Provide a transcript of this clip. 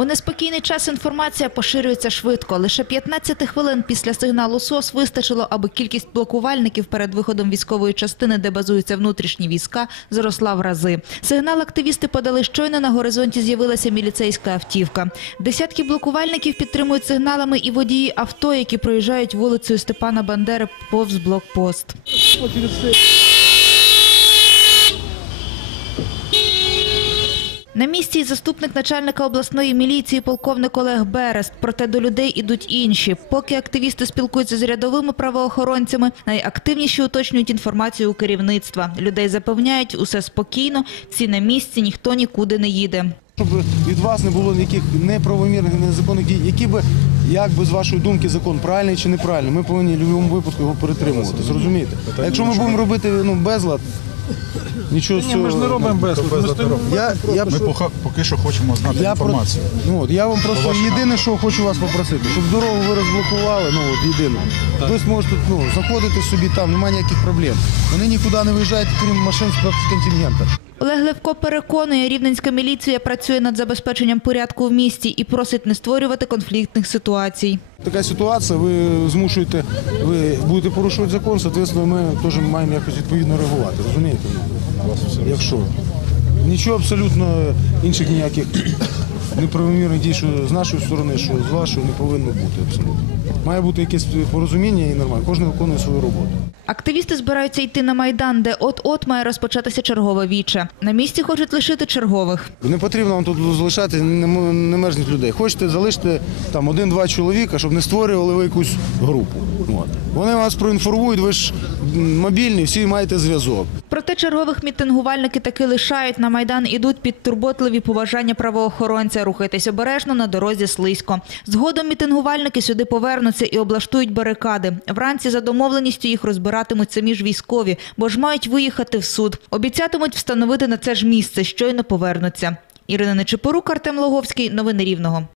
У неспокійний час інформація поширюється швидко. Лише 15 хвилин після сигналу СОС вистачило, аби кількість блокувальників перед виходом військової частини, де базуються внутрішні війська, зросла в рази. Сигнал активісти подали щойно на горизонті з'явилася міліцейська автівка. Десятки блокувальників підтримують сигналами і водії авто, які проїжджають вулицею Степана Бандери повз блокпост. На місці заступник начальника обласної міліції полковник Олег Берест. Проте до людей ідуть інші. Поки активісти спілкуються з рядовими правоохоронцями, найактивніші уточнюють інформацію у керівництва. Людей запевняють, усе спокійно, всі на місці, ніхто нікуди не їде. Щоб від вас не було ніяких неправомірних, незаконних дій, які би, як би з вашої думки, закон правильний чи неправильний, ми повинні в будь-якому випадку його перетримувати. Зрозумієте? Якщо ми будемо робити ну, безлад, нічого Ні, ми ж не робимо безлад. Ми стоїмо- Я, я, Ми поки, поки що хочемо знати я, про, інформацію. ну, от, я вам просто єдине, що хочу вас попросити, щоб дорогу ви розблокували, ну от єдине. Ви зможете ну, заходити собі там, немає ніяких проблем. Вони нікуди не виїжджають, крім машин спецконтингента. Олег Левко переконує, рівненська міліція працює над забезпеченням порядку в місті і просить не створювати конфліктних ситуацій. Така ситуація, ви змушуєте, ви будете порушувати закон, соответственно, ми теж маємо якось відповідно реагувати, розумієте? Якщо нічого абсолютно інших ніяких неправомірних дій, що з нашої сторони, що з вашої, не повинно бути абсолютно. Має бути якесь порозуміння і нормально. Кожен виконує свою роботу. Активісти збираються йти на Майдан, де от-от має розпочатися чергове віче. На місці хочуть лишити чергових. Не потрібно вам тут залишати немежних людей. Хочете залишити там один-два чоловіка, щоб не створювали ви якусь групу. От. Вони вас проінформують, ви ж мобільні, всі маєте зв'язок. Проте чергових мітингувальники таки лишають. На Майдан ідуть під турботливі побажання правоохоронця. Рухайтесь обережно на дорозі слизько. Згодом мітингувальники сюди повернуться і облаштують барикади. Вранці за домовленістю їх розбиратимуть самі ж військові, бо ж мають виїхати в суд. Обіцятимуть встановити на це ж місце, щойно повернуться. Ірина Нечипорук, Артем Логовський. Новини Рівного.